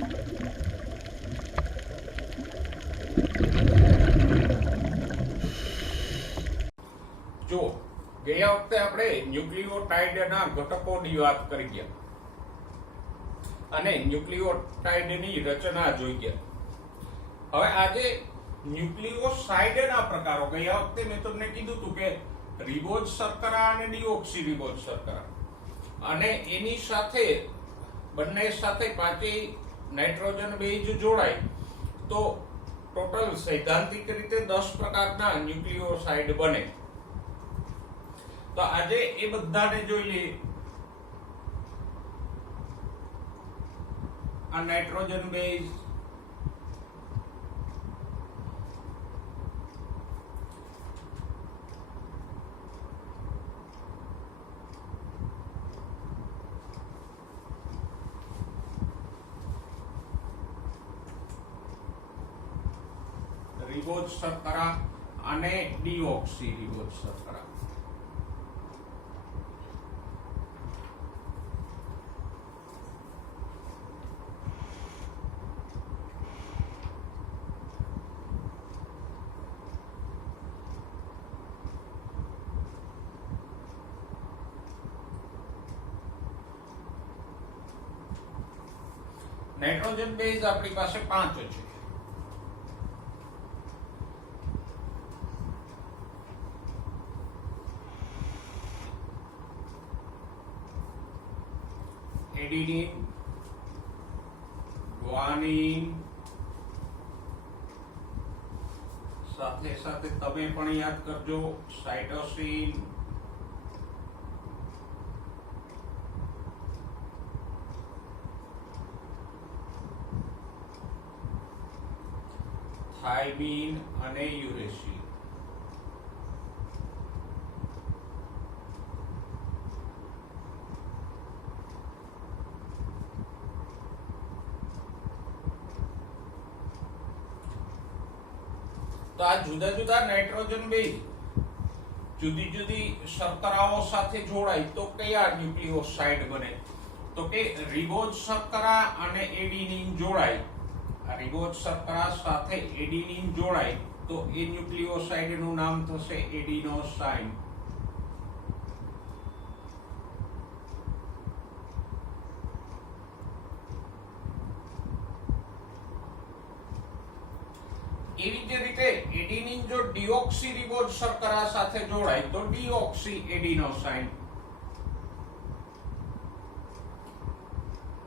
જો ગયા વખતે આપણે ન્યુક્લિયોટાઇડના ઘટકોની વાત કરી ગયા અને ન્યુક્લિયોટાઇડની રચના જોઈ ગયા. હવે આજે ન્યુક્લિયોસાઇડના પ્રકારો, ગયા વખતે મેં તમને કીધું હતું કે રિબોઝ શર્કરા અને ડિઓક્સી રિબોઝ શર્કરા, અને એની સાથે બંને સાથે પાંચેય નાઇટ્રોજન બેઝ જોડાય તો ટોટલ સૈદ્ધાંતિક રીતે 10 પ્રકારના ન્યુક્લિયોસાઇડ બને. તો આજે એ બધાને જોઈ લઈએ. આ નાઇટ્રોજન બેઝ, રિબોઝ શર્કરા અને ડિઓક્સી રિબોઝ શર્કરા. નાઇટ્રોજન બેઝ આપણી પાસે 5 છે. એડિનિન, ગ્વાનિન, સાથે સાથે તમે પણ યાદ કરજો સાઇટોસિન, થાઇમીન અને યુરેસિલ. તો આ જુદા જુદા નાઇટ્રોજન બેઝ જુદી જુદી શર્કરાઓ સાથે જોડાય તો કયા ન્યુક્લિયોસાઇડ બને? તો કે રિબોઝ શર્કરા અને એડિનિન જોડાય. આ રિબોઝ શર્કરા સાથે એડિનિન જોડાય તો એ ન્યુક્લિયોસાઇડ નું નામ થશે એડિનોસાઇન. એવી જ રીતે એડિનિન જો ડિઓક્સી રિબોઝ શર્કરા સાથે જોડાય તો ડિઓક્સી એડિનોસાઇન.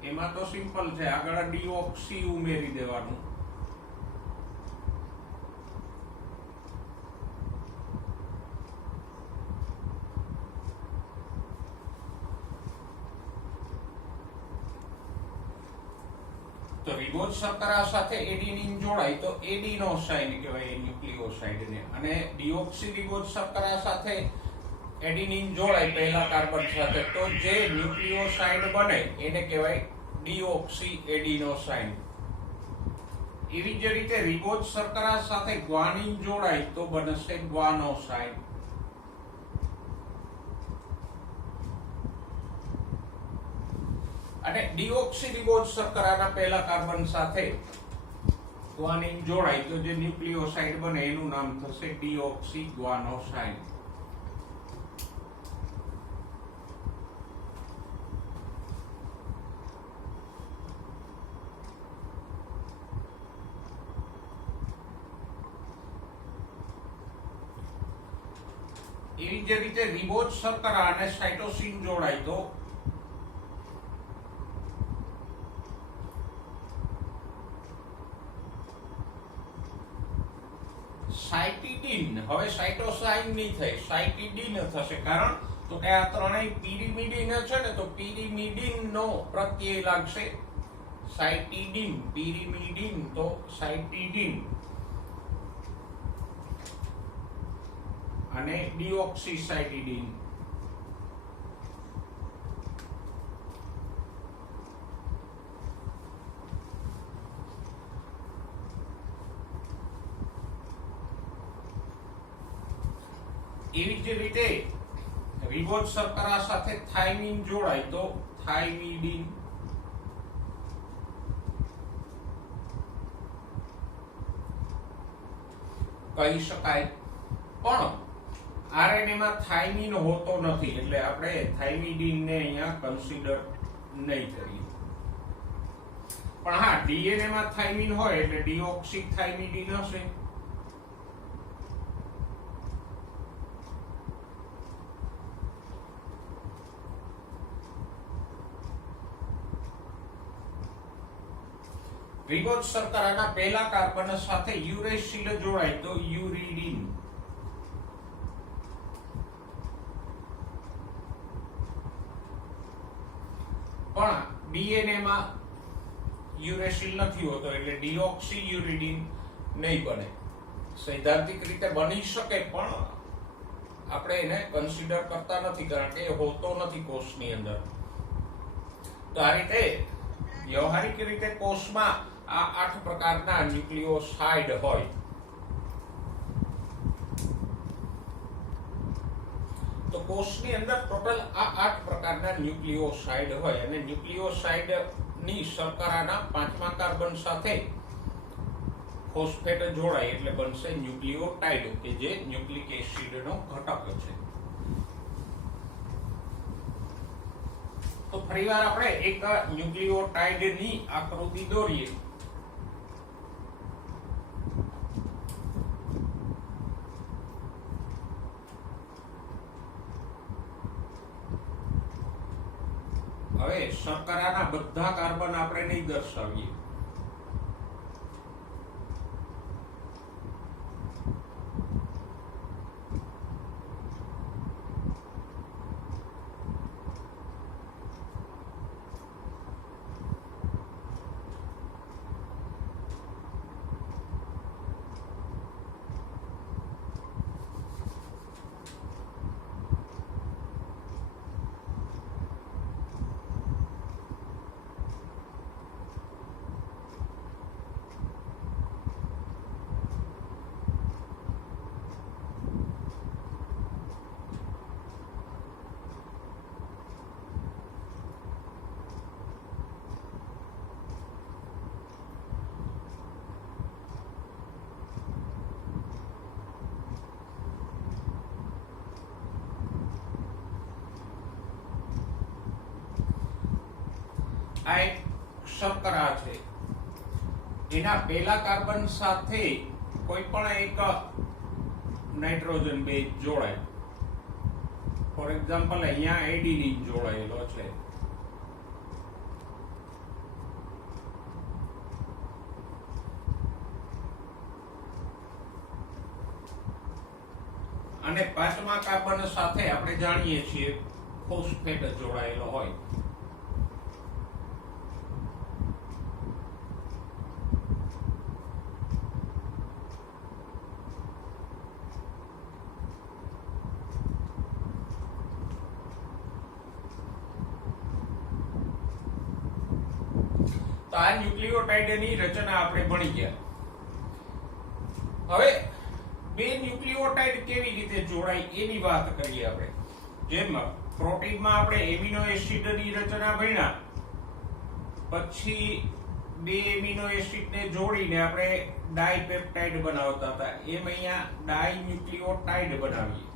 એમાં તો સિમ્પલ છે, આગળ ડિઓક્સી ઉમેરી દેવાનું. તો રિબોઝ શર્કરા સાથે એડિનિન જોડાય તો એડિનોસાઇન કહેવાય ન્યુક્લિયોસાઇડ ને, અને ડિઓક્સી રિબોઝ શર્કરા સાથે એડિનિન જોડાય પહેલા કાર્બન સાથે તો જે ન્યુક્લિયોસાઇડ બને એને કહેવાય ડિઓક્સી એડિનોસાઇન. એવી જ રીતે રિબોઝ શર્કરા સાથે ગ્વાનિન જોડાય તો બનશે ગ્વાનોસાઇન. અને ડિઓક્સી રિબોઝ શર્કરાના પહેલા કાર્બન સાથે ગ્વાનિન જોડાય તો જે ન્યુક્લિયોસાઇડ બને એનું નામ થશે ડિઓક્સી ગ્વાનોસાઇન. એવી જ રીતે રિબોઝ શર્કરા અને સાઇટોસિન જોડાય તો સાઇટિડીન. હવે સાઇટોસાઇન નહીં થાય, સાઇટિડીન થશે. કારણ તો કે આ ત્રણેય પિરિમિડિન છે ને, તો પિરિમિડિન નો પ્રત્યય લાગશે સાઇટિડીન. પિરિમિડિન તો સાઇટિડીન અને ડિઓક્સીસાઇટિડીન. એવી જ રીતે રિબોઝ શર્કરા સાથે થાઇમીન જોડાય તો થાઇમિડીન. કહી શકાય, પણ આરએનએ માં થાઇમિન હોતો નથી એટલે આપણે થાઇમિડિન ને અહીંયા કન્સિડર નહીં કરીએ. પણ હા, ડીએનએ માં થાઇમિન હોય એટલે ડીઓક્સી થાઇમિડિન હશે. રિબોઝ શર્કરાના પહેલા કાર્બન સાથે યુરેસિલ જોડાય તો યુરિડિન. પણ ડીએનએ માં યુરેસિલ નથી હોતો એટલે ડીઓક્સી યુરિડિન નહીં બને. સૈદ્ધાંતિક રીતે બની શકે પણ આપણે એને કન્સિડર કરતા નથી કારણ કે એ હોતો નથી કોષની અંદર. તો આ રીતે વ્યવહારિક રીતે કોષમાં આ 8 પ્રકારના ન્યુક્લિયોસાઇડ હોય. તો કોષની અંદર ટોટલ આ 8 પ્રકારના ન્યુક્લિયોસાઇડ હોય અને ન્યુક્લિયોસાઇડ ની શર્કરાના 5મા કાર્બન સાથે ફોસ્ફેટ જોડાય એટલે બનશે ન્યુક્લિયોટાઇડ કે જે ન્યુક્લિક એસિડનો ઘટક છે. તો ફરીવાર આપણે એક ન્યુક્લિયોટાઇડની આકૃતિ દોરીએ. હવે શર્કરાના બધા કાર્બન આપણે નહીં દર્શાવીએ. આ એક શર્કરા છે, એના પહેલા કાર્બન સાથે કોઈ પણ એક નાઇટ્રોજન બેઝ જોડાય. ફોર એક્ઝામ્પલ અહીંયા એડિનિન જોડાયેલો છે. અને 5મા કાર્બન સાથે આપણે જાણીએ છીએ ફોસ્ફેટ જોડાયેલો હોય. તો આ ન્યુક્લિયોટાઇડની રચના આપણે ભણી ગયા. હવે બે ન્યુક્લિયોટાઇડ કેવી રીતે જોડાય એની વાત કરીએ આપણે. જેમ પ્રોટીનમાં આપણે એમિનો એસિડની રચના ભણ્યા, પછી બે એમિનો એસિડને જોડીને આપણે ડાઇપેપ્ટાઇડ બનાવતા હતા, એમ અહીંયા ડાઇન્યુક્લિયોટાઇડ બનાવીએ.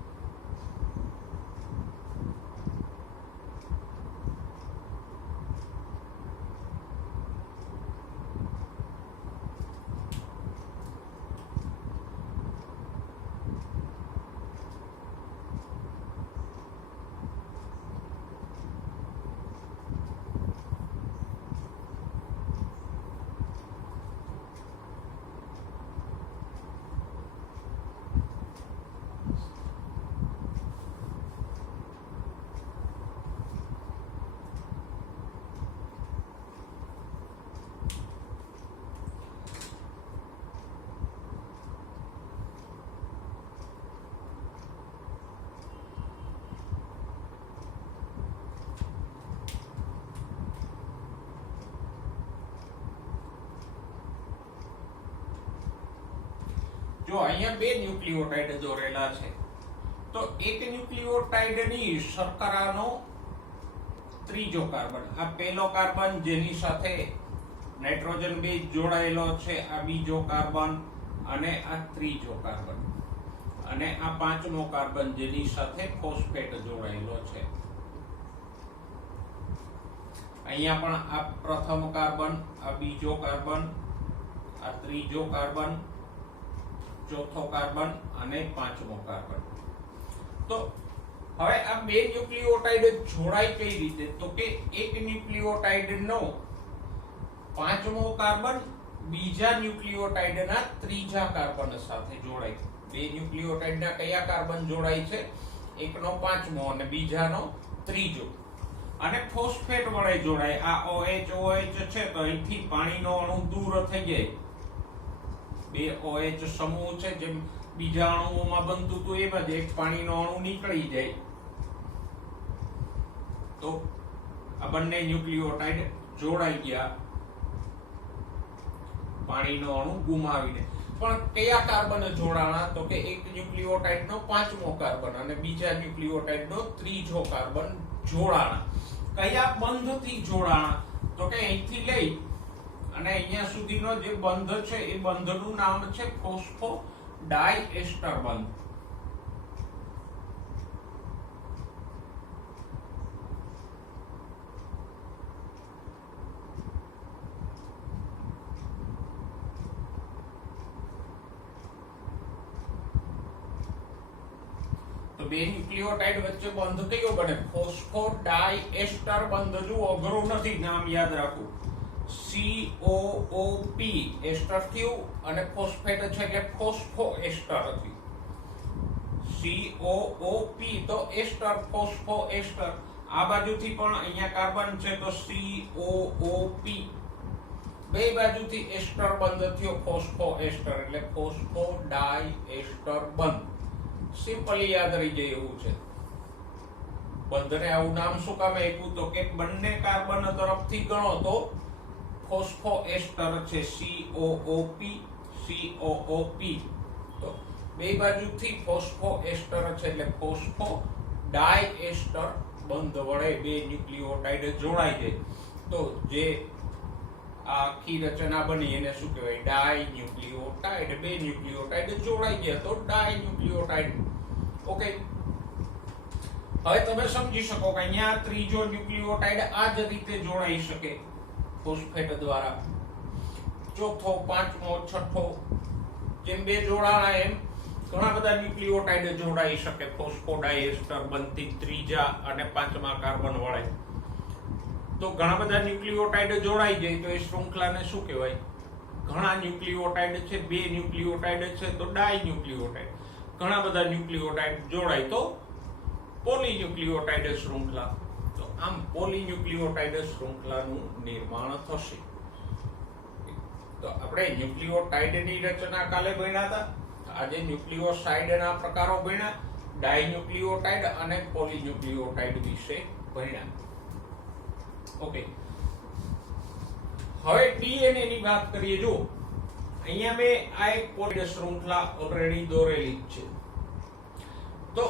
જો અહીંયા બે ન્યુક્લિયોટાઇડ દોરેલા છે, તો એક ન્યુક્લિયોટાઇડની શર્કરાનો ત્રીજો કાર્બન, આ પહેલો કાર્બન જેની સાથે નાઇટ્રોજન બેઝ જોડાયેલો છે, આ બીજો કાર્બન, અને આ ત્રીજો કાર્બન અને આ પાંચમો કાર્બન જેની સાથે ફોસ્ફેટ જોડાયેલો છે. અહીંયા પણ આ પ્રથમ કાર્બન, આ બીજો કાર્બન, આ ત્રીજો કાર્બન, ચોથો કાર્બન અને પાંચમો કાર્બન. તો હવે આ બે ન્યુક્લિયોટાઇડ જોડાય કઈ રીતે? તો કે એક ન્યુક્લિયોટાઇડનો પાંચમો કાર્બન બીજા ન્યુક્લિયોટાઇડના ત્રીજા કાર્બન સાથે જોડાય. બે ન્યુક્લિયોટાઇડના કયા કાર્બન જોડાય છે? એકનો પાંચમો અને બીજાનો ત્રીજો. અને ફોસ્ફેટ વડે જોડાય. આ OH છે તો અહીંથી પાણીનો અણુ દૂર થઈ જાય. બે OH સમૂહ છે, જેમ બીજા અણુઓમાં બનતું હતું એમ જ એક પાણીનો અણુ નીકળી જાય તો આ બંને ન્યુક્લિયોટાઇડ જોડાઈ ગયા પાણીનો અણુ ગુમાવીને. પણ કયા કાર્બન જોડાણા? તો કે એક ન્યુક્લિયોટાઇડનો પાંચમો કાર્બન અને બીજા ન્યુક્લિયોટાઇડનો ત્રીજો કાર્બન જોડાણા. કયા બંધથી જોડાણા? તો કે અહીંથી લઈ અને અહીંયા સુધીનો જે બંધ છે એ બંધનું નામ છે ફોસ્ફોડાયએસ્ટર બંધ. તો બે ન્યુક્લિયોટાઇડ વચ્ચે બંધ કયો બને? ફોસ્ફોડાયએસ્ટર બંધ. જો અઘરો નથી, નામ યાદ રાખવું. COOP એસ્ટર થયું અને ફોસ્ફેટ છે એટલે ફોસ્ફોએસ્ટર થયું. COOP તો એસ્ટર, ફોસ્ફોએસ્ટર. આ બાજુથી પણ અહીંયા કાર્બન છે તો COOP. બે બાજુથી એસ્ટર બંધ થયો ફોસ્ફોએસ્ટર એટલે ફોસ્ફોડાયએસ્ટર બંધ. સિમ્પલી યાદ રહી જાય એવું છે. બંધને આવું નામ શું કામ આપ્યું? તો કે બંને કાર્બન તરફથી ગણો તો ફોસ્ફોએસ્ટર છે COOP. તો બે બાજુથી ફોસ્ફોએસ્ટર છે એટલે ફોસ્ફોડાયએસ્ટર બંધ વડે બે ન્યુક્લિયોટાઇડ જોડાઈ જાય તો જે આખી રચના બની એને શું કહેવાય? ડાયન્યુક્લિયોટાઇડ. બે ન્યુક્લિયોટાઇડ જોડાઈ ગયા તો ડાયન્યુક્લિયોટાઇડ. ઓકે, હવે તમે સમજી શકો કે અહીંયા ત્રીજો ન્યુક્લિયોટાઇડ આ જ રીતે જોડાઈ શકે ફોસ્ફેટ દ્વારા. ચોથો, પાંચમો, છઠ્ઠો, જેમ બે જોડાણા એમ ઘણા બધા ન્યુક્લિયોટાઇડ જોડાઈ શકે ફોસ્ફોડાયએસ્ટર બનતી ત્રીજા અને પાંચમા કાર્બન વડે. તો ઘણા બધા ન્યુક્લિયોટાઇડ જોડાઈ જાય તો એ શૃંખલાને શું કહેવાય? ઘણા ન્યુક્લિયોટાઇડ છે, બે ન્યુક્લિયોટાઇડ છે તો ડાયન્યુક્લિયોટાઇડ. ઘણા બધા ન્યુક્લિયોટાઇડ જોડાય તો પોલીન્યુક્લિયોટાઇડ શૃંખલા. તો આમ પોલીન્યુક્લિયોટાઇડ શૃંખલાનું નિર્માણ થશે. તો આપણે ન્યુક્લિયોટાઇડની રચના કાલે ભણ્યા હતા. આજે ન્યુક્લિયોસાઇડના પ્રકારો ભણ્યા, ડાયન્યુક્લિયોટાઇડ અને પોલીન્યુક્લિયોટાઇડ વિશે ભણ્યા. ઓકે, હવે ડીએનએ ની વાત કરીએ. જો અહીંયા મેં આ એક પોલિડ શૃંખલા ઓલરેડી દોરેલી છે. તો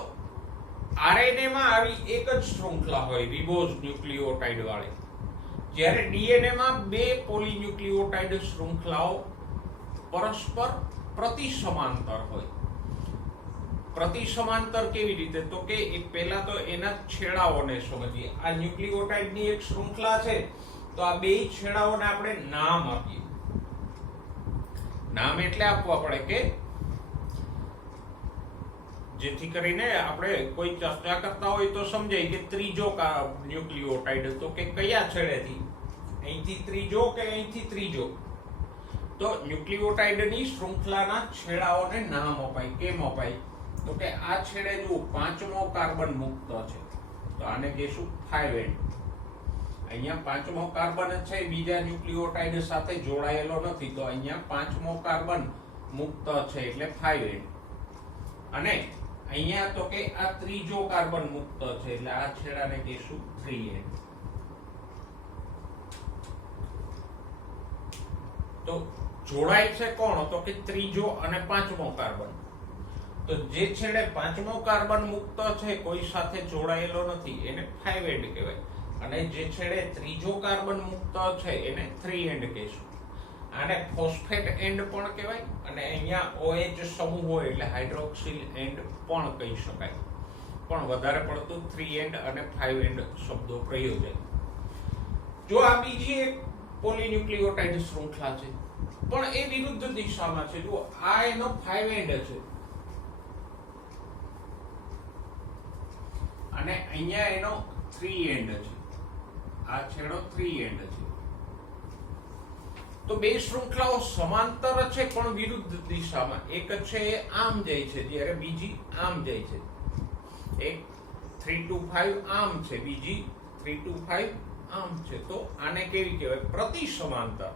આરએનએ માં આવી એક જ શૃંખલા હોય રિબોઝ ન્યુક્લિયોટાઇડ વાળી. જ્યારે ડીએનએ માં બે પોલીન્યુક્લિયોટાઇડ શૃંખલાઓ પરસ્પર પ્રતિસમાંતર હોય. પ્રતિસમાંતર કેવી રીતે? તો કે પહેલા તો એના છેડાઓને સમજીએ. આ ન્યુક્લિયોટાઇડની એક શૃંખલા છે તો આ બે છેડાઓને આપણે નામ આપીએ. નામ એટલે આપવા પડે કે જેથી કરીને આપણે કોઈ ચર્ચા કરતા હોય તો સમજાય કે ત્રીજો ન્યુક્લિયોટાઇડ તો કે કયા છેડેથી? અહીંથી ત્રીજો કે અહીંથી ત્રીજો? તો ન્યુક્લિયોટાઇડની શૃંખલાના છેડાઓને નામ અપાય. કેમ અપાય? તો કે આ છેડે જો પાંચમો કાર્બન મુક્ત છે તો આને કહેશું 5 એન્ડ. અહીંયા પાંચમો કાર્બન છે, બીજા ન્યુક્લિયોટાઇડ સાથે જોડાયેલો નથી તો અહીંયા પાંચમો કાર્બન મુક્ત છે એટલે 5 એન્ડ. અને અહીંયા તો કે આ ત્રીજો કાર્બન મુક્ત છે એટલે આ છેડાને કહેશું 3 એન્ડ. તો જોડાય છે કોણ? તો કે ત્રીજો અને પાંચમો કાર્બન. તો જે છેડે પાંચમો કાર્બન મુક્ત છે, કોઈ સાથે જોડાયેલો નથી, એને 5 એન્ડ કહેવાય. અને જે છેડે ત્રીજો કાર્બન મુક્ત છે એને 3 એન્ડ કહેશું. આને ફોસ્ફેટ એન્ડ પણ કહેવાય અને અહીંયા OH સમૂહ હોય એટલે હાઇડ્રોક્સિલ એન્ડ પણ કહી શકાય, પણ વધારે પડતું 3 એન્ડ અને 5 એન્ડ શબ્દો પ્રયોજાય. જો આ બીજી એક પોલીન્યુક્લિયોટાઇડ શૃંખલા છે પણ એ વિરુદ્ધ દિશામાં છે. જો આ એનો 5 એન્ડ છે અને અહીંયા એનો 3 એન્ડ છે, આ છેડો 3 એન્ડ છે, તો બે શૃંખલાઓ સમાંતર છે પણ વિરુદ્ધ દિશામાં. એક છે એ આમ જાય છે જ્યારે બીજી આમ જાય છે. એક 3 to 5 આમ છે, બીજી 3 to 5 આમ છે. તો આને કેવી કહેવાય? પ્રતિ સમાંતર.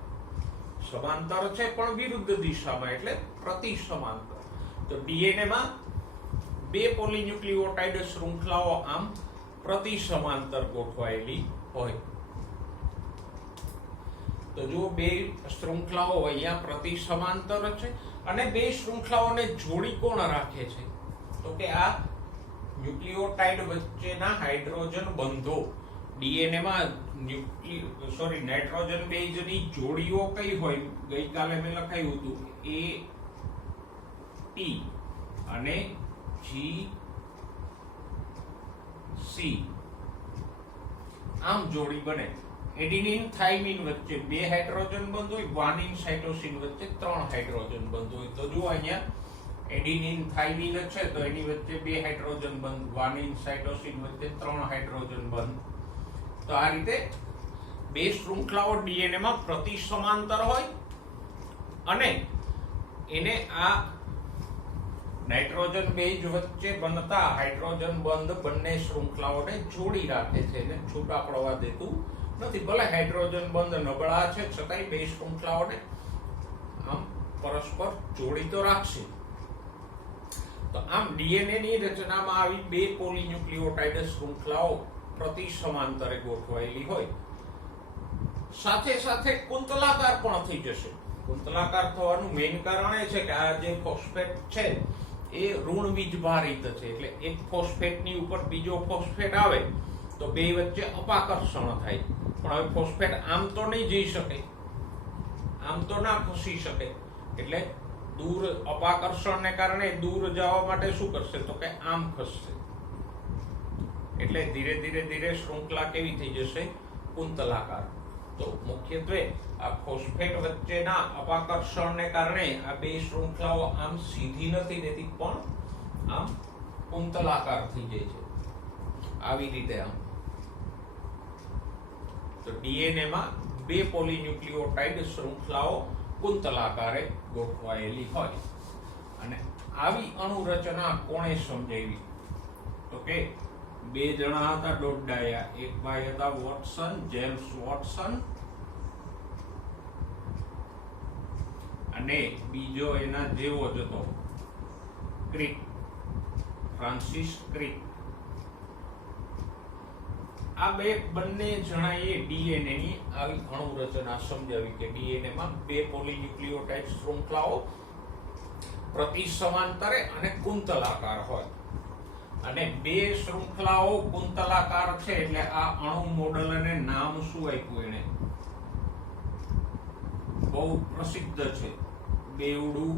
સમાંતર છે પણ વિરુદ્ધ દિશામાં એટલે પ્રતિ સમાંતર. તો DNA માં બે પોલીન્યુક્લિયોટાઇડ શૃંખલાઓ આમ પ્રતિ સમાંતર ગોઠવાયેલી હોય. તો જો બે શૃંખલાઓ અહીંયા પ્રતિ સમાંતર છે અને બે શૃંખલાઓને જોડી કોણ રાખે છે? તો કે આ ન્યુક્લિયોટાઇડ વચ્ચેના હાઇડ્રોજન બંધો. DNA માં નાઇટ્રોજન બેઝની જોડીઓ કઈ હોય? ગઈકાલે મેં લખાયું હતું AT અને GC. આમ જોડી બને. એડિનિન થાઇમિન વચ્ચે 2 હાઇડ્રોજન બંધ હોય, ગ્વાનિન સાઇટોસિન વચ્ચે 3 હાઇડ્રોજન બંધ હોય. તો જો અહીંયા એડિનિન થાઇમિન છે તો એની વચ્ચે 2 હાઇડ્રોજન બંધ, ગ્વાનિન સાઇટોસિન વચ્ચે 3 હાઇડ્રોજન બંધ. તો આ રીતે બે શૃંખલાઓ DNA માં પ્રતિ સમાંતર હોય અને એને આ નાઇટ્રોજન બેઝ વચ્ચે બનતા હાઇડ્રોજન બંધ બંને શૃંખલાઓને જોડી રાખે છે અને છૂટા પડવા દેતું નથી. ભલે હાઇડ્રોજન બંધ નબળા છે છતાંય બે શૃંખલાઓને આમ પરસ્પર જોડી તો રાખશે. તો આમ DNA ની રચનામાં આવી બે પોલીન્યુક્લિયોટાઇડ શૃંખલાઓ પ્રતિ સમાંતરે ગોઠવાયેલી હોય. સાથે સાથે કુંતલાકાર પણ થઈ જશે. કુંતલાકાર થવાનું મેઇન કારણ એ છે કે આ જે ફોસ્ફેટ છે એ ઋણ વીજભારિત છે, એટલે એક ફોસ્ફેટની ઉપર બીજો ફોસ્ફેટ આવે તો બે વચ્ચે અપાકર્ષણ થાય. પણ હવે ફોસ્ફેટ આમ તો નહીં જઈ શકે, આમ તો ના ખસી શકે, એટલે દૂર અપાકર્ષણને કારણે દૂર જવા માટે શું કરશે? તો કે આમ ખસશે. એટલે ધીરે ધીરે શૃંખલા કેવી થઈ જશે? કુંતલાકાર. તો મુખ્યત્વે આ ફોસ્ફેટ વચ્ચેના અપાકર્ષણને કારણે આ બે શૃંખલાઓ આમ સીધી નથી રહેતી પણ આમ કુંતલાકાર થઈ જાય છે. આવી રીતે આમ. તો DNA માં બે પોલીન્યુક્લિયોટાઇડ શૃંખલાઓ કુંતલાકારે ગોઠવાયેલી હોય. અને આવી અણુરચના કોણે સમજાવી? તો કે બે જણા હતા દોડડાયા. એક ભાઈ હતા વોટસન, જેમ્સ વોટસન, અને બીજો એના જેવો જ હતો ક્રિક, ફ્રાન્સિસ ક્રિક. આ બંને જણાએ DNA ની આવી અણુરચના સમજાવી કે DNA માં બે પોલીન્યુક્લિયોટાઇડ શૃંખલાઓ પ્રતિ સમાંતરે અને કુંતલાકાર હોય. અને બે શૃંખલાઓ કુંતલાકાર છે એટલે આ અણુ મોડેલને નામ શું આપ્યું? એને બહુ પ્રસિદ્ધ છે, બેવડું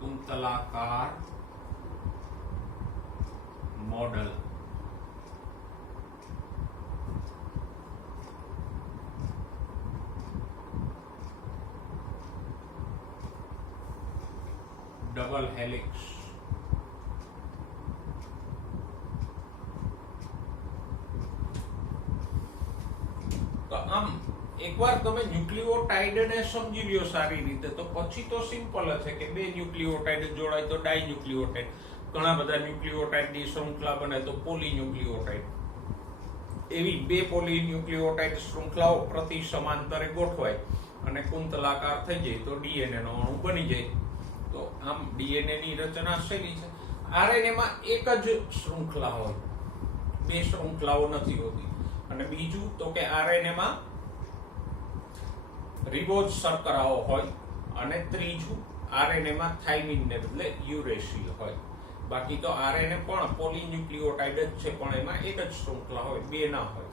કુંતલાકાર મોડેલ. Double helix. તો આમ એકવાર તમે ન્યુક્લિયોટાઇડને સમજી લ્યો સારી રીતે તો પછી તો સિમ્પલ છે કે બે ન્યુક્લિયોટાઇડ જોડાય તો ડાયન્યુક્લિયોટાઇડ, ઘણા બધા ન્યુક્લિયોટાઇડની શૃંખલા બને તો પોલીન્યુક્લિયોટાઇડ. એવી બે પોલીન્યુક્લિયોટાઇડ શૃંખલાઓ પ્રતિ સમાંતરે ગોઠવાય અને કુંતલાકાર થઈ જાય તો DNA નો અણુ બની જાય. તો આમ DNA ની રચના શૈલી છે. RNA માં એક જ શૃંખલા હોય, બે શૃંખલાઓ નથી હોતી. અને બીજું તો કે RNA માં રિબોઝ શર્કરાઓ હોય અને ત્રીજું RNA માં થાઇમિન ને બદલે યુરેસિલ હોય. બાકી તો આરએનએ પણ પોલીન્યુક્લિયોટાઇડ જ છે, પણ એમાં એક જ શૃંખલા હોય, બે ના હોય.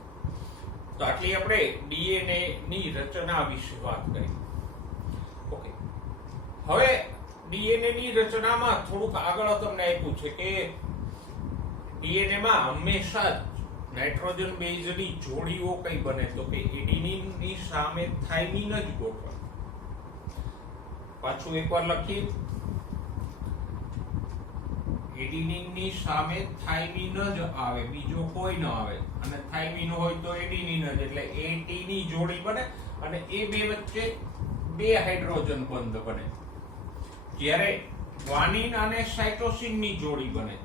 તો આટલી આપણે ડીએનએ ની રચના વિશે વાત કરી. ઓકે, હવે ડીએનએ ની રચનામાં થોડુંક આગળ તમને આપ્યું છે કે ડીએનએ માં હંમેશા જ નાઇટ્રોજન બેઝની જોડીઓ કઈ બને, તો કે એડિનિન ની સામે થાઇમિન જ ગોઠવાય. પાછું એકવાર લખી, એડિનિન ની સામે થાઇમિન જ આવે, બીજો કોઈ ન આવે. અને થાઇમિન હોય તો એડિનિન જ, એટલે એટી ની જોડી બને અને એ બે વચ્ચે બે હાઇડ્રોજન બંધ બને. જ્યારે ગ્વાનિન અને સાઇટોસિન ની જોડી બને,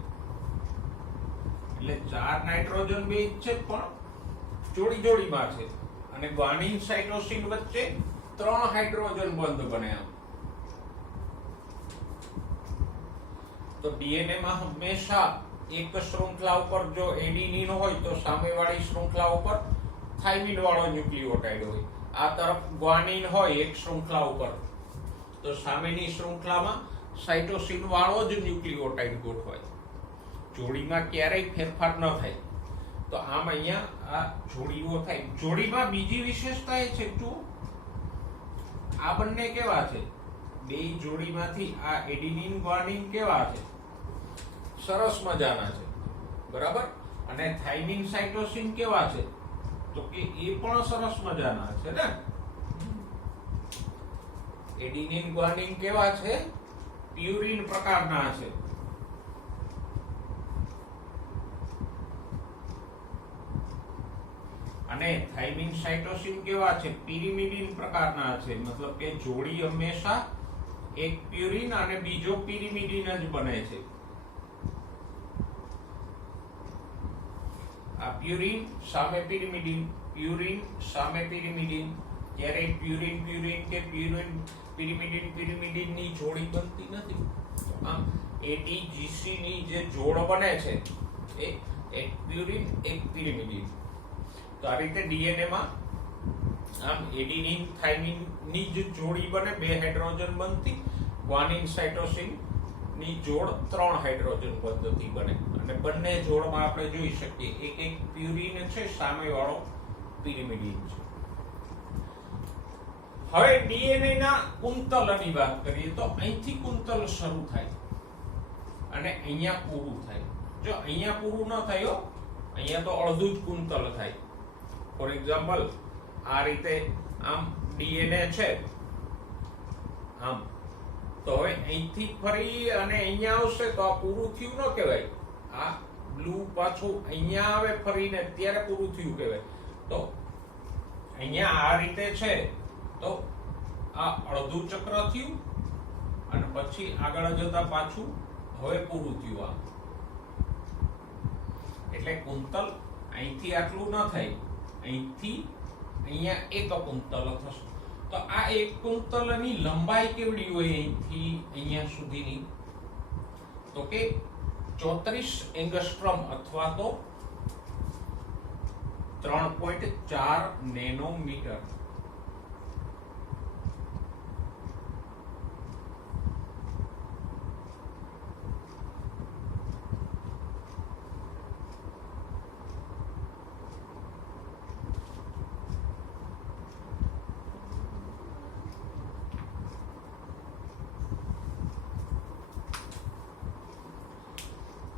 એટલે 4 નાઇટ્રોજન બેઝ છે પણ જોડી જોડીમાં છે, અને ગ્વાનિન સાઇટોસિન વચ્ચે 3 હાઇડ્રોજન બંધ બને. તો ડીએનએ માં હંમેશા એક શૃંખલા ઉપર જો એડિનિન હોય તો સામેવાળી શૃંખલા ઉપર થાઇમિન વાળો ન્યુક્લિયોટાઇડ હોય. આ તરફ ગ્વાનિન હોય એક શૃંખલા ઉપર, તો સામેની શૃંખલામાં સાઇટોસિન વાળો જ ન્યુક્લિયોટાઇડ ગોઠવાય. જોડીમાં ક્યારેય ફેરફાર ન થાય. તો આમ અહીંયા આ જોડીઓ થાય. જોડીમાં બીજી વિશેષતા એ છે જો આ બંને કેવા છે, બે જોડીમાંથી આ એડિનિન ગ્વાનિન કેવા છે, સરસ મજાના છે, બરાબર. અને થાઇમિન સાઇટોસિન કેવા છે, તો કે એ પણ સરસ મજાના છે ને. એડિનિન ગ્વાનિન કેવા છે, પ્યુરિન પ્રકારના છે. અને થાઇમિન સાઇટોસિન કેવા છે, પિરિમિડિન પ્રકારના છે. મતલબ કે જોડી હંમેશા એક પ્યુરિન અને બીજો પિરિમિડિન જ બને છે. આ પ્યુરિન સામે પિરિમિડિન, પ્યુરિન સામે પિરિમિડિન. જ્યારે પ્યુરિન પ્યુરિન કે પ્યુરિન પિરિમિડિન પિરિમિડિન ની જોડી બનતી નથી. આમ એટીજીસી ની જે જોડ બને છે એ એક પ્યુરિન એક પિરિમિડિન. તો આ રીતે ડીએનએ માં આમ એડિનિન થાઇમિન ની જે જોડી બને, 2 હાઇડ્રોજન બનતી. ગ્વાનિન સાઇટોસિન ની જોડ 3 હાઇડ્રોજન પદ્ધતિ બને. અને બંને જોડમાં આપણે જોઈ શકીએ એક એક પ્યુરિન છે, સામે વાળો પિરિમિડિન છે. હવે ડીએનએ ના કુંતલની વાત કરીએ તો અહીંથી કુંતલ શરૂ થાય અને અહીંયા પૂરું થાય. જો અહીંયા પૂરું ન થયો, અહીંયા તો અડધું જ કુંતલ થાય. ફોર એક્ઝામ્પલ આ રીતે આમ ડીએનએ છે આમ, તો હવે અહીંથી ફરી અને અહીંયા આવશે તો આ પૂરું થયું ન કહેવાય. આ બ્લુ પાછું અહીંયા આવે ફરીને ત્યારે પૂરું થયું કહેવાય. તો અહીંયા આ રીતે છે તો આ અડધું ચક્ર થયું અને પછી આગળ જતા પાછું હવે પૂરું થયું. આ એટલે કુંતલ અહીંથી આટલું ન થાય, અહીંથી અહીંયા એક કુંતલ થશે. તો આ એક કુંતલની લંબાઈ કેવડી હોય અહીંથી અહીંયા સુધીની, તો કે 34 એંગસ્ટ્રોમ અથવા તો 3.4 નેનોમીટર.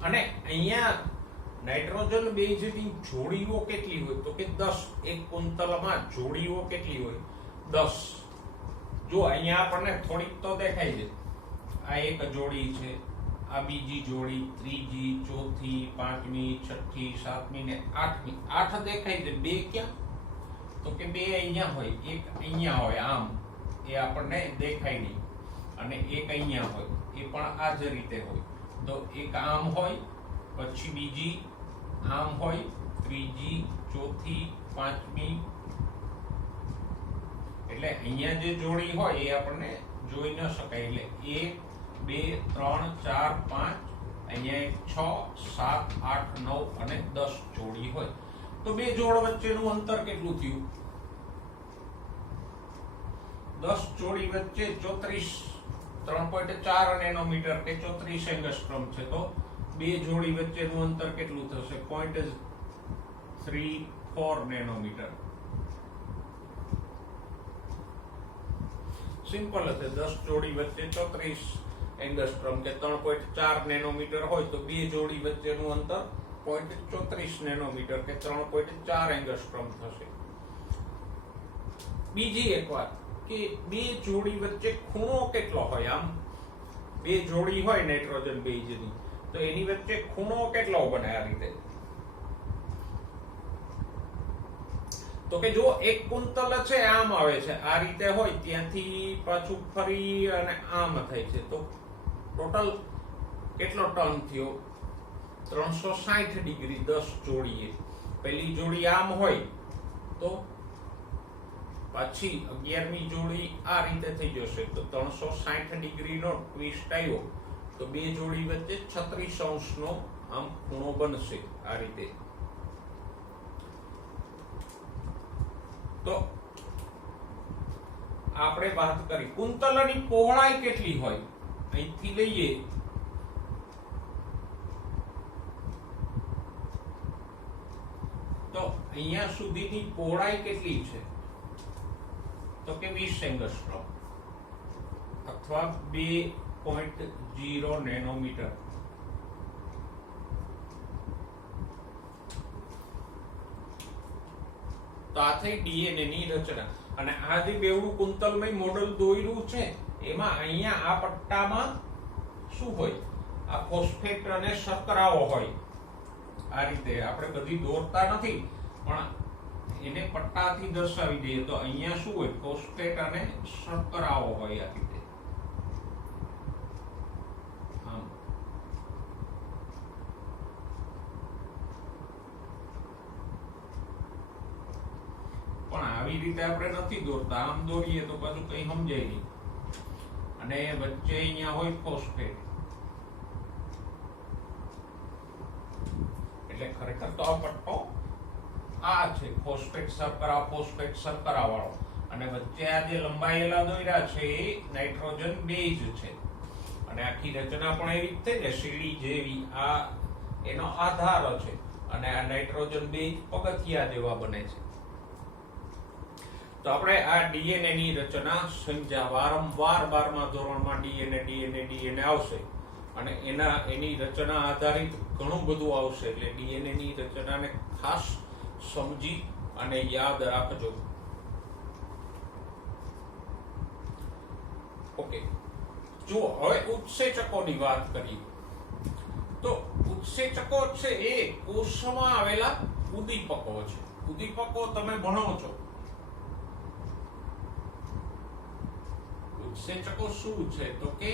અને અહીંયા નાઇટ્રોજન બેઝની જોડીઓ કેટલી હોય, તો કે 10. એક કુંતલમાં જોડીઓ કેટલી હોય, 10. જો અહીંયા આપણને થોડીક તો દેખાય છે. આ એક જોડી છે, આ બીજી જોડી, ત્રીજી, ચોથી, પાંચમી, છઠ્ઠી, સાતમી ને આઠમી. 8 દેખાય છે. 2 ક્યાં, તો કે 2 અહીંયા હોય, એક અહીંયા હોય. આમ એ આપણને દેખાય નહીં. અને એક અહીંયા હોય, એ પણ આ જ રીતે હોય. તો એક આમ હોય, પછી બીજી આમ હોય, ત્રીજી, ચોથી, પાંચમી. એટલે અહીંયા જે જોડી હોય એ આપણને જોઈ ન શકાય. એટલે 1, 2, 3, 4, 5, અહીંયા 6, 7, 8, 9 અને 10 જોડી હોય. તો બે જોડ વચ્ચેનું અંતર કેટલું થયું? 10 જોડી વચ્ચે 34 3.4 નેનોમીટર કે 34 એંગસ્ટ્રોમ છે. તો બે જોડી વચ્ચેનું અંતર કેટલું થશે? 0.34 નેનોમીટર. સિમ્પલ હશે. 10 જોડી વચ્ચે 34 એંગસ્ટ્રોમ કે 3.4 નેનોમીટર હોય તો બે જોડી વચ્ચેનું અંતર 0.34 નેનોમીટર કે 3.4 એંગસ્ટ્રોમ થશે. બીજી એક વાત કે બે જોડી વચ્ચે ખૂણો કેટલો હોય? આમ બે જોડી હોય નાઇટ્રોજન બેઝની તો એની વચ્ચે ખૂણો કેટલો બને આ રીતે? તો કે જો એક કુંતલ છે આમ આવે છે આ રીતે હોય ત્યાંથી પાછું ફરી અને આમ થાય છે તો ટોટલ કેટલો ટર્ન થયો? 360 ડિગ્રી 10 જોડીએ. પહેલી જોડી આમ હોય તો પછી 11મી જોડી આ રીતે થઈ જશે તો 360 ડિગ્રીનો ટ્વિસ્ટ આવ્યો તો બે જોડી વચ્ચે 36 નો આમ ખૂણો બનશે આ રીતે. તો આપણે વાત કરી કુંતલની પહોળાઈ કેટલી હોય? અહીંથી લઈએ તો અહીંયા સુધીની પહોળાઈ કેટલી છે? તો કે 20 એંગસ્ટ્રોમ અથવા 2.0 નેનોમીટર. તો આ થઈ ડીએનએ ની રચના. અને આ જે બેવડું કુંતલમય મોડેલ દોર્યું છે એમાં અહીંયા આ પટ્ટામાં શું હોય? આ ફોસ્ફેટ અને શર્કરાઓ હોય. આ રીતે આપણે બધી દોરતા નથી પણ એને પટ્ટાથી દર્શાવી દઈએ તો અહીંયા શું હોય? ફોસ્ફેટ અને શર્કરાઓ હોય આ રીતે. પણ આવી રીતે આપણે નથી દોરતા. આમ દોરીએ તો પાછું કઈ સમજાય નહીં. અને વચ્ચે અહીંયા હોય ફોસ્ફેટ. એટલે ખરેખર તો આ પટ્ટો આ છે ફોસ્ફેટ શર્કરા વાળો. અને વચ્ચે આ જે લંબાયેલા દોર્યા છે એ નાઇટ્રોજન બેઝ છે. અને આખી રચના પણ એવી જ થઈ ને સીડી જેવી. આ એનો આધાર છે અને આ નાઇટ્રોજન બેઝ પગથિયા જેવા બને છે. તો આપણે આ ડીએનએ ની રચના સમજ્યા. વારંવાર 12મા ધોરણમાં ડીએનએ આવશે અને એની રચના આધારિત ઘણું બધું આવશે. એટલે ડીએનએ ની રચનાને ખાસ સમજી અને યાદ રાખજો. ઓકે, જો હવે ઉત્સેચકોની વાત કરીએ તો ઉત્સેચકો છે એ કોષમાં આવેલા ઉદ્દીપકો છે. ઉદ્દીપકો તમે ભણો છો. ઉત્સેચકો શું છે? તો કે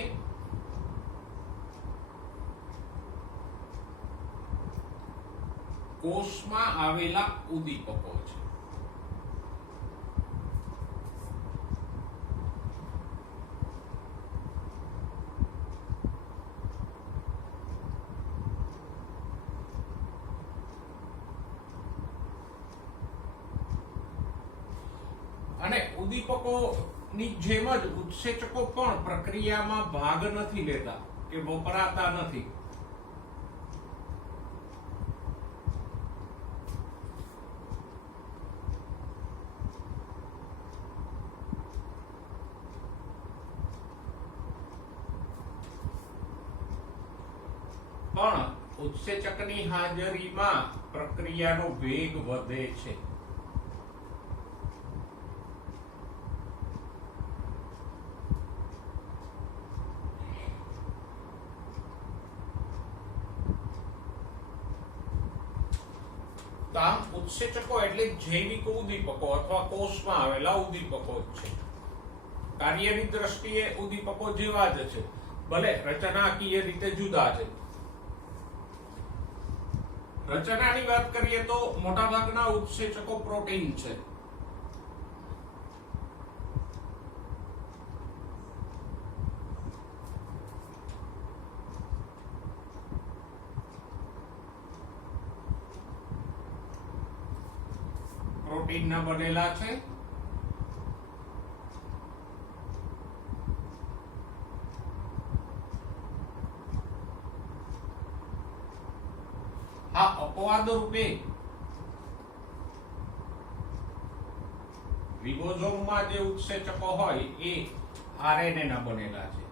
કોષમાં આવેલા ઉદ્દીપકો છે. અને ઉદ્દીપકોની જેમ જ ઉત્સેચકો પણ પ્રક્રિયામાં ભાગ નથી લેતા કે વપરાતા નથી. પણ ઉત્સેચકની હાજરીમાં પ્રક્રિયાનો વેગ વધે છે. આમ ઉત્સેચકો એટલે જૈવિક ઉદ્દીપકો અથવા કોષમાં આવેલા ઉદ્દીપકો છે. કાર્યની દ્રષ્ટિએ ઉદ્દીપકો જેવા જ છે, ભલે રચનાકીય રીતે જુદા છે. રચનાની વાત કરીએ તો મોટાભાગના ઉત્સેચકો પ્રોટીન છે. પ્રોટીનના બનેલા છે. અપવાદ રૂપે રિબોઝોમમાં જે ઉત્સેચકો હોય એ આરએનએ ના બનેલા છે.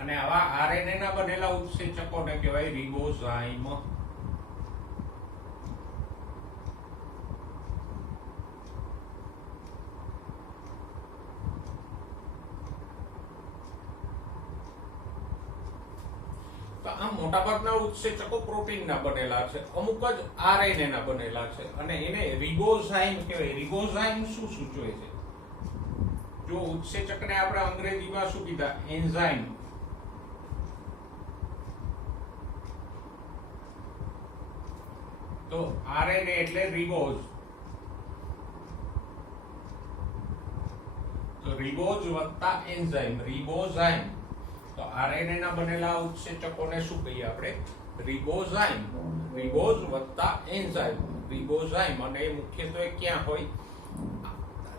અને આવા આરએનએ ના બનેલા ઉત્સેચકોને કહેવાય રિબોઝાઇમ. તો આ મોટાભાગના ઉત્સેચકો પ્રોટીનના બનેલા છે, અમુક જ આરએનએ ના બનેલા છે અને એને રિબોઝાઇમ કહેવાય. રિબોઝાઇમ શું સૂચવે છે? જો ઉત્સેચકને આપણે અંગ્રેજીમાં શું કીધા? એન્ઝાઇમ. તો આરએનએ એટલે રિબોઝ. તો રિબોઝ વત્તા એન્ઝાઇમ, રિબોઝાઇમ. તો આરએનએ ના બનેલા ઉત્સેચકોને શું કહીએ આપણે? રિબોઝાઇમ. રિબોઝ વત્તા એન્ઝાઇમ, રિબોઝાઇમ. અને એ મુખ્યત્વે ક્યાં હોય?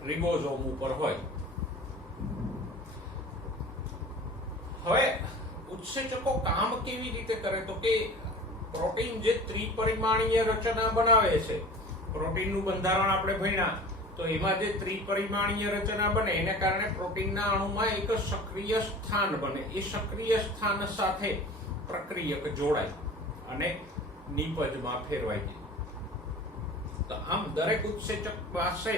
રિબોઝોમ ઉપર હોય. હવે ઉત્સેચકો કામ કેવી રીતે કરે? તો કે પ્રોટીન જે ત્રિપરિમાણીય રચના બનાવે છે, પ્રોટીનનું બંધારણ આપણે ભણ્યા, તો એમાં જે ત્રિપરિમાણીય રચના બને એને કારણે પ્રોટીનના અણુમાં એક સક્રિય સ્થાન બને. એ સક્રિય સ્થાન સાથે પ્રક્રિયક જોડાય અને નિપજમાં ફેરવાય જાય. તો આમ દરેક ઉત્સેચક પાસે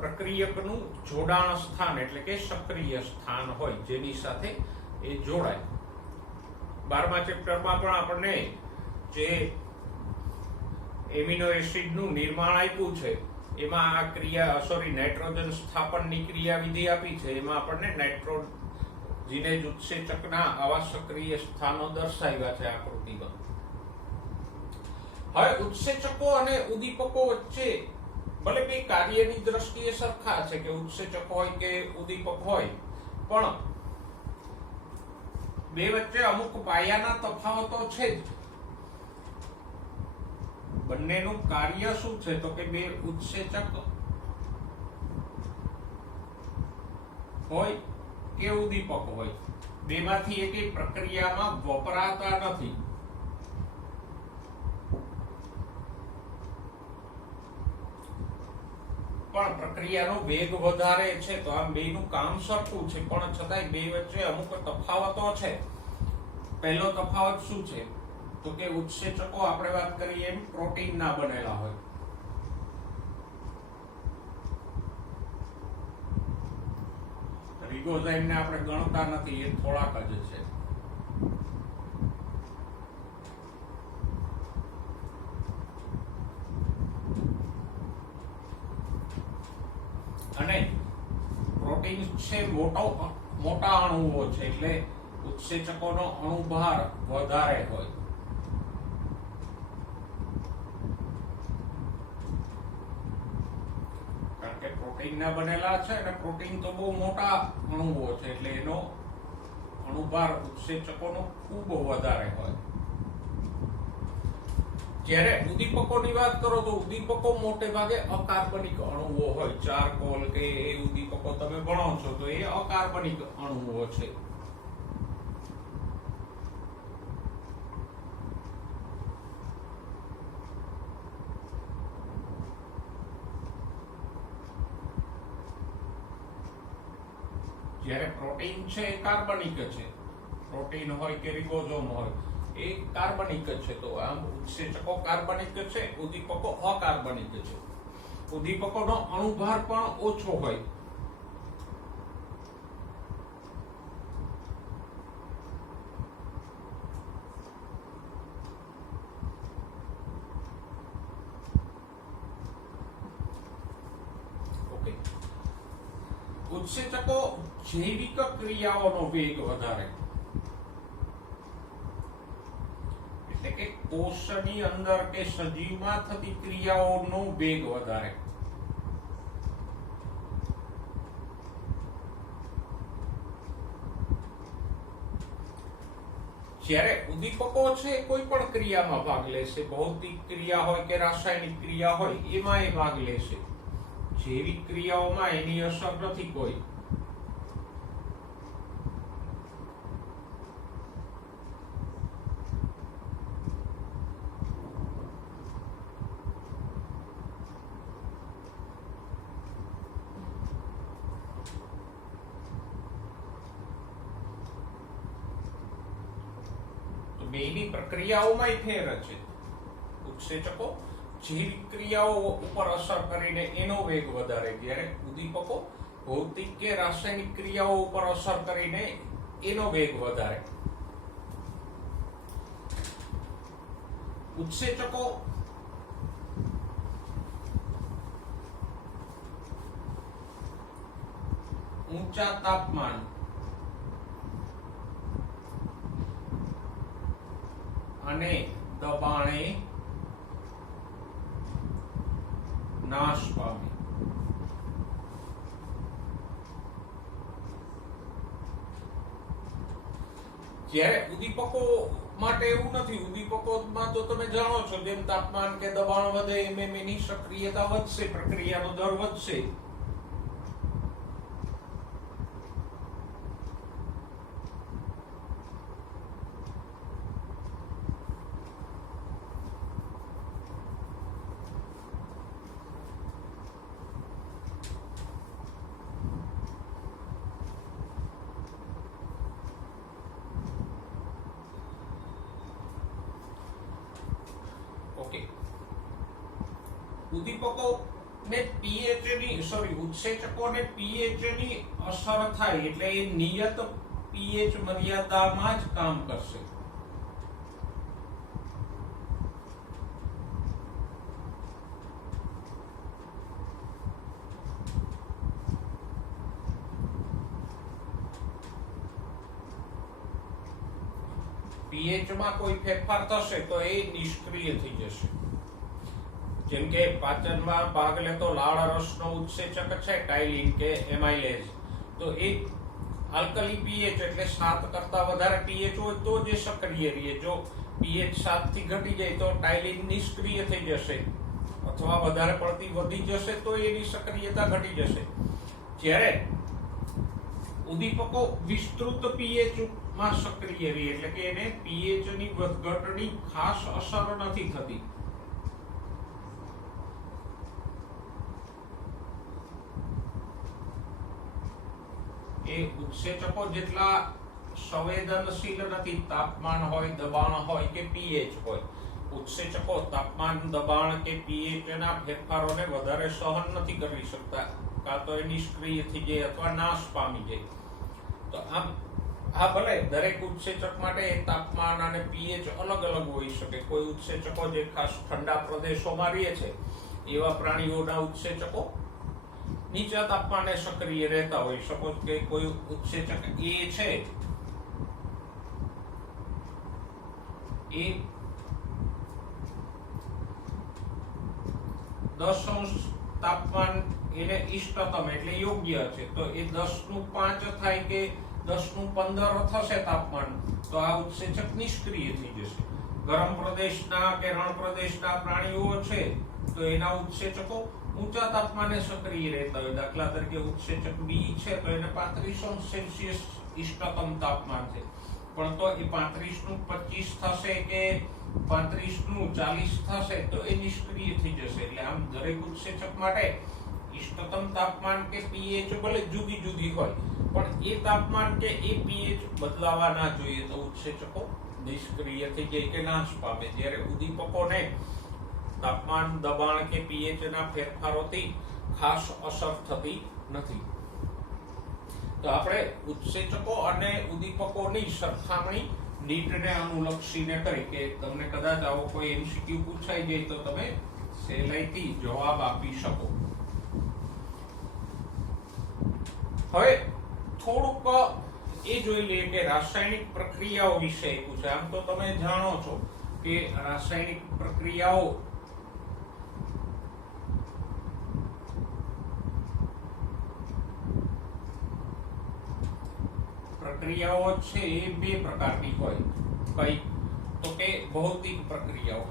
પ્રક્રિયકનું જોડાણ સ્થાન એટલે કે સક્રિય સ્થાન હોય જેની સાથે એ જોડાય. 12મા ચેપ્ટરમાં પણ આપણને જે એમિનો એસિડનું નિર્માણ આપ્યું છે એમાં આ નાઇટ્રોજન સ્થાપનની ક્રિયાવિધિ આપી છે. એમાં આપણને નાઇટ્રોજિનેઝ ઉત્સેચકના આવા સક્રિય સ્થાનો દર્શાવ્યા છે આકૃતિમાં. હવે ઉત્સેચકો અને ઉદ્દીપકો વચ્ચે ભલે બે કાર્યની દ્રષ્ટિએ સરખા છે કે ઉત્સેચક હોય કે ઉદ્દીપક હોય, પણ બે વચ્ચે અમુક પાયાના તફાવતો છે જ. બંનેનું કાર્ય શું છે? તો કે બે ઉત્સેચક હોય કે ઉદ્દીપક હોય, બેમાંથી એકેય પ્રક્રિયામાં વપરાતા નથી. પણ પ્રક્રિયાનો વેગ વધારે છે. તો આમ બેનું કામ સરખું છે પણ છતાંય બે વચ્ચે અમુક તફાવતો છે. પહેલો તફાવત શું છે? તો કે ઉત્સેચકો આપણે વાત કરીએ એમ પ્રોટીનના બનેલા હોય. રિબોઝાઇમને આપણે ગણતા નથી, એ થોડાક જ છે. અને પ્રોટીન છે મોટા અણુઓ છે એટલે ઉત્સેચકોનો અણુભાર વધારે હોય. કારણ કે પ્રોટીનના બનેલા છે અને પ્રોટીન તો બહુ મોટા અણુઓ છે એટલે એનો અણુભાર ઉત્સેચકોનો ખૂબ વધારે હોય. જ્યારે ઉદ્દીપકોની વાત કરો તો ઉદ્દીપકો મોટે ભાગે અકાર્બનિક અણુઓ હોય. ચારકોલ કે એ ઉદ્દીપકો તમે ભણો છો તો એ અકાર્બનિક અણુઓ છે. જ્યારે પ્રોટીન છે એ કાર્બનિક છે. પ્રોટીન હોય કે રિબોઝોમ હોય એ કાર્બનિક છે. તો આમ ઉત્સેચકો કાર્બનિક છે, ઉદ્દીપકો અકાર્બનિક છે. ઉદ્દીપકોનો અણુભાર પણ ઓછો હોય. ઓકે. ઉત્સેચકો જૈવિક ક્રિયાઓનો વેગ વધારે, એટલે કે કોષની અંદર કે સજીવમાં થતી ક્રિયાઓનો વેગ વધારે. જ્યારે ઉદ્દીપકો છે કોઈ પણ ક્રિયામાં ભાગ લેશે, ભૌતિક ક્રિયા હોય કે રાસાયણિક ક્રિયા હોય એમાં એ ભાગ લેશે. જૈવિક ક્રિયાઓમાં એની અસર નથી કોઈ. બેની પ્રક્રિયાઓમાં ફેર છે. ઉત્સેચકો જૈવિક ક્રિયાઓ ઉપર અસર કરીને એનો વેગ વધારે, જ્યારે ઉદ્દીપકો ભૌતિક કે રાસાયણિક ક્રિયાઓ ઉપર અસર કરીને એનો વેગ વધારે. ઉત્સેચકો ઊંચા તાપમાન અને દબાણે નાશ પામે. જ્યારે ઉદ્દીપકો માટે એવું નથી. ઉદ્દીપકોમાં તો તમે જાણો છો, જેમ તાપમાન કે દબાણ વધે એમ એની સક્રિયતા વધશે, પ્રક્રિયાનો દર વધશે. ઉદ્દીપકો ને પીએચ ની ઉત્સેચકો ને પીએચ ની અસર થાય એટલે એ નિયત પીએચ મર્યાદામાં જ કામ કરશે. પીએચ માં કોઈ ફેરફાર થશે તો એ નિષ્ક્રિય થઈ જશે. જેમ કે પાચનમાં ભાગ લેતો લાળ રસનો ઉત્સેચક છે ટાઇલિન કે એમાઇલેઝ, તો એ આલ્કલી પીએચ એટલે 7 કરતા વધારે પીએચ હોય તો જે સક્રિય રહે. જો પીએચ 7 થી ઘટી જાય તો ટાઇલિન નિષ્ક્રિય થઈ જશે, અથવા વધારે પડતી વધી જશે તો એની સક્રિયતા ઘટી જશે. જ્યારે ઉદ્દીપકો વિસ્તૃત પીએચ માં સક્રિય રહે એટલે કે એને પીએચ ની વધઘટની ખાસ અસર નથી થતી. એ ઉત્સેચકો જેટલા સંવેદનશીલ નથી, તાપમાન હોય, દબાણ હોય કે પીએચ હોય. ઉત્સેચકો તાપમાન, દબાણ કે પીએચ ના ફેરફારોને વધારે સહન નથી કરી શકતા, કાં તો એ નિષ્ક્રિય થઈ જાય અથવા નાશ પામી જાય. તો આ ભલે દરેક ઉત્સેચક માટે તાપમાન અને પીએચ અલગ અલગ હોઈ શકે. કોઈ ઉત્સેચકો જે ખાસ ઠંડા પ્રદેશોમાં રહે છે એવા પ્રાણીઓના ઉત્સેચકો નીચા તાપમાને સક્રિય રહેતા હોય. સપોઝ કે કોઈ ઉત્સેચક એ છે, એ 10° તાપમાન એને ઇષ્ટતમ એટલે યોગ્ય છે, તો એ 10.5 થાય કે 10.15 થશે તાપમાન, તો આ ઉત્સેચક નિષ્ક્રિય થઈ જશે. ગરમ પ્રદેશના કે રણ પ્રદેશના પ્રાણીઓ છે તો એના ઉત્સેચકો ઊંચા તાપમાને સક્રિય રહેતા હોય. દાખલા તરીકે ઉત્સેચક બી છે તો એને 35°C ઇષ્ટતમ તાપમાન છે, પણ તો એ 35.25 થશે કે 35.40 થશે તો એ નિષ્ક્રિય થઈ જશે. એટલે આમ દરેક ઉત્સેચક માટે ઇષ્ટતમ તાપમાન કે પીએચ ભલે જુદી જુદી હોય, પણ એ તાપમાન કે એ પીએચ બદલાવા ના જોઈએ, તો ઉત્સેચકો નિષ્ક્રિય થઈ જાય કે નાશ પામે. જ્યારે ઉદ્દીપકોને તાપમાન, દબાણ કે પીએચ ના ફેરફારોથી ખાસ અસર થતી નથી. તો આપણે ઉત્સેચકો અને ઉદ્દીપકોની સરખામણી નીટને અનુલક્ષીને કરી કે તમને કદાચ આવો કોઈ એમસીક્યુ પૂછાઈ જાય તો તમે સહેલાઈથી જવાબ આપી શકો. હવે થોડુંક એ જોઈ લઈએ કે રાસાયણિક પ્રક્રિયાઓ વિશે પૂછે. આમ તો તમે જાણો છો કે રાસાયણિક પ્રક્રિયાઓ છે એ 2 પ્રકારની હોય. કઈ? તો કે ભૌતિક પ્રક્રિયાઓ.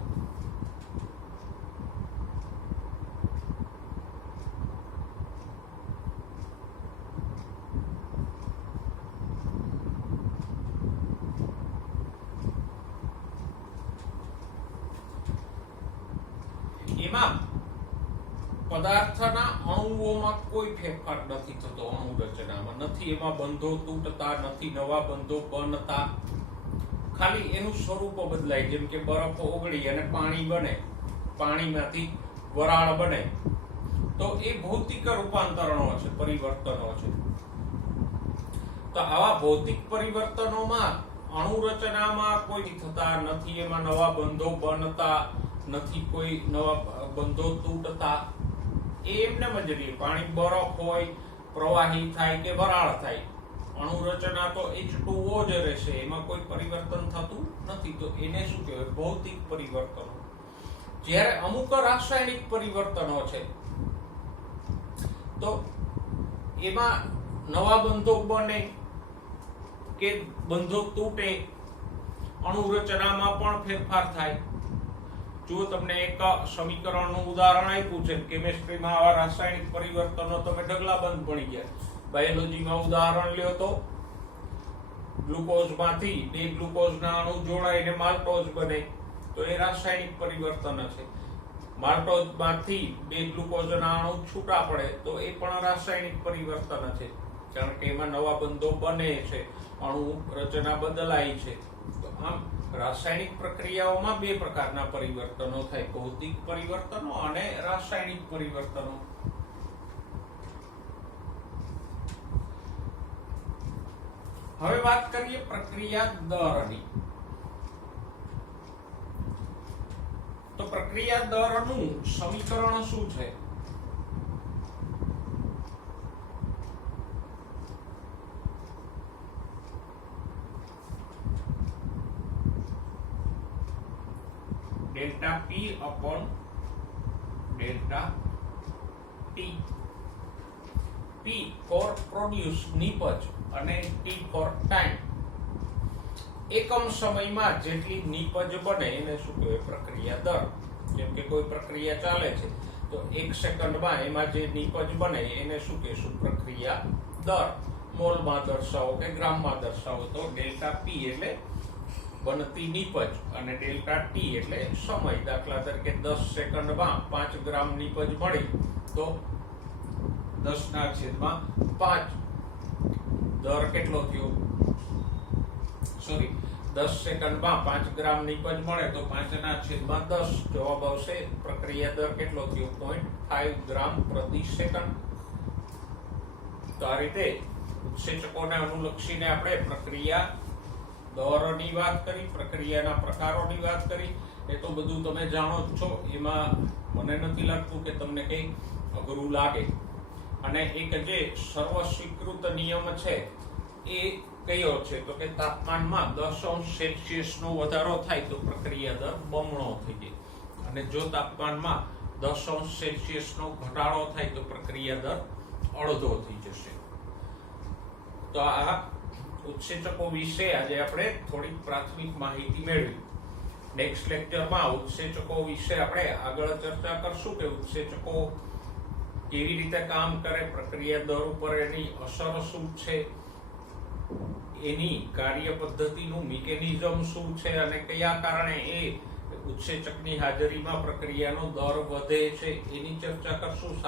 એમાં પદાર્થના અણુઓમાં કોઈ ફેરફાર નથી થતો, અણુ રચનામાં નથી એમાં બંધો તૂટતા, નથી નવા બંધો બનતા, ખાલી એનું સ્વરૂપ બદલાય. જેમ કે બરફ ઓગળી અને પાણી બને, પાણીમાંથી વરાળ બને, તો એ ભૌતિક રૂપાંતરણો છે, પરિવર્તનો છે. તો આવા ભૌતિક પરિવર્તનોમાં અણુ રચનામાં કોઈ થતા નથી, એમાં નવા બંધો બનતા નથી, કોઈ નવા બંધો તૂટતા, એ એમને જ રહે. પાણી બરફ હોય, પ્રવાહી થાય કે વરાળ થાય, અણુ રચના તો H2O જ રહેશે, એમાં કોઈ પરિવર્તન થતું નથી. તો એને શું કહેવાય? ભૌતિક પરિવર્તનો. જ્યારે અમુક રાસાયણિક પરિવર્તનો છે તો એમાં નવા બંધો બને કે બંધો તૂટે, અણુ રચનામાં પણ ફેરફાર થાય. જો તમને એક સમીકરણનું ઉદાહરણ આપ્યું છે, કેમિસ્ટ્રીમાં આવા રાસાયણિક પરિવર્તનો તમે ઢગલાબંધ ભણી ગયા. બાયોલોજીમાં ઉદાહરણ લ્યો તો ગ્લુકોઝમાંથી 2 ગ્લુકોઝના અણુ જોડાઈને માલ્ટોઝ બને, તો એ રાસાયણિક પરિવર્તન છે. માલ્ટોઝમાંથી 2 ગ્લુકોઝના અણુ છૂટા પડે, તો એ પણ રાસાયણિક પરિવર્તન છે, કારણ કે એમાં નવા બંધો બને છે, અણુ રચના બદલાય છે. તો આમ રાસાયણિક પ્રક્રિયાઓમાં 2 પ્રકારના પરિવર્તનો થાય, ભૌતિક પરિવર્તનો અને રાસાયણિક પરિવર્તનો. હવે વાત કરીએ પ્રક્રિયા દરની. તો પ્રક્રિયા દરનું સમીકરણ શું છે? Delta P upon delta T. P for produce, નિપજ, અને T ફોર ટાઈમ. એકમ સમયમાં જેટલી નિપજ બને એને શું કહેવાય? પ્રક્રિયા દર. જેમ કે કોઈ પ્રક્રિયા ચાલે છે તો 1 સેકન્ડમાં એમાં જે નિપજ બને એને શું કહેશું? પ્રક્રિયા દર. મોલમાં દર્શાવો કે ગ્રામમાં દર્શાવો તો ડેલ્ટા P એટલે બનતી નિપજ અને ડેલ્ટા T એટલે સમય. દાખલા તરીકે 10 સેકન્ડમાં 5 ગ્રામ નિપજ મળી તો 10/5 દર કેટલો થયો? 10 સેકન્ડમાં 5 ગ્રામ નિપજ મળે તો 5/10 જવાબ આવશે. પ્રક્રિયા દર કેટલો થયો? 0.5 ગ્રામ પ્રતિ સેકન્ડ. તો આ રીતે ઉત્સેચકોને અનુલક્ષીને આપણે પ્રક્રિયા દરની વાત કરી, પ્રક્રિયાના પ્રકારોની વાત કરી. એ તો બધું તમે જાણો જ છો, એમાં મને નથી લાગતું કે તમને કંઈ અઘરું લાગે. અને એક જે સર્વ સ્વીકૃત નિયમ છે એ કયો છે? તો કે તાપમાનમાં 10°C નો વધારો થાય તો પ્રક્રિયા દર બમણો થઈ જાય, અને જો તાપમાનમાં 10°C નો ઘટાડો થાય તો પ્રક્રિયા દર અડધો થઈ જશે. તો આ ઉત્સેચકો વિશે આજે આપણે થોડીક પ્રાથમિક માહિતી મેળવી. નેક્સ્ટ લેક્ચરમાં ઉત્સેચકો વિશે આપણે આગળ ચર્ચા કરશું કે ઉત્સેચકો કેવી રીતે કામ કરે, પ્રક્રિયા દર ઉપર એની અસર શું છે, એની કાર્ય પદ્ધતિનું મિકેનિઝમ શું છે અને કયા કારણે એ ઉત્સેચકની હાજરીમાં પ્રક્રિયાનો દર વધે છે, એની ચર્ચા કરશું.